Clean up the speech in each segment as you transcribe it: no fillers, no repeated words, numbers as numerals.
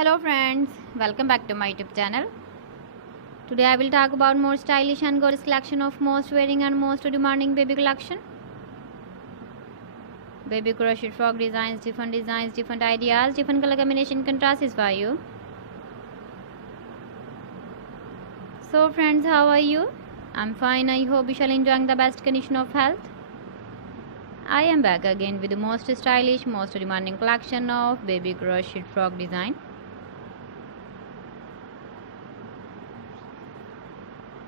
Hello friends, welcome back to my YouTube channel. Today I will talk about more stylish and gorgeous collection of most wearing and most demanding baby collection. Baby crochet frog designs, different ideas, different color combination contrasts for you. So friends, how are you? I'm fine. I hope you shall enjoy the best condition of health. I am back again with the most stylish, most demanding collection of baby crochet frog design.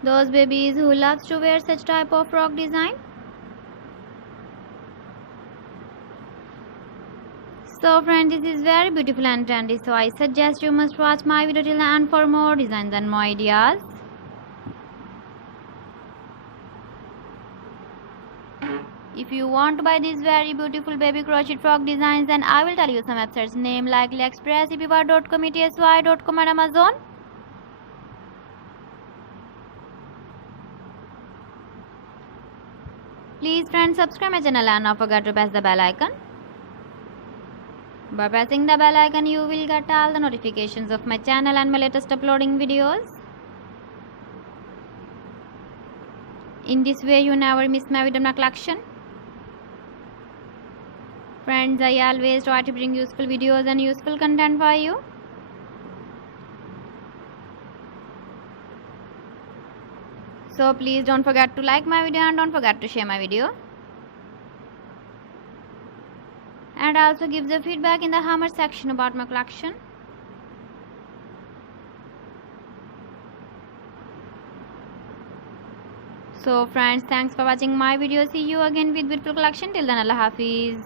Those babies who loves to wear such type of frog design. So friends, this is very beautiful and trendy, so I suggest you must watch my video till the end for more designs and more ideas. If you want to buy these very beautiful baby crochet frog designs, then I will tell you some websites name like AliExpress, eBay.com, ETSY.com and Amazon. Please friends, subscribe my channel and don't forget to press the bell icon. By pressing the bell icon, you will get all the notifications of my channel and my latest uploading videos. In this way, you never miss my video collection. Friends, I always try to bring useful videos and useful content for you. So please don't forget to like my video and don't forget to share my video. And also give the feedback in the comment section about my collection. So friends, thanks for watching my video. See you again with beautiful collection. Till then, Allah Hafiz.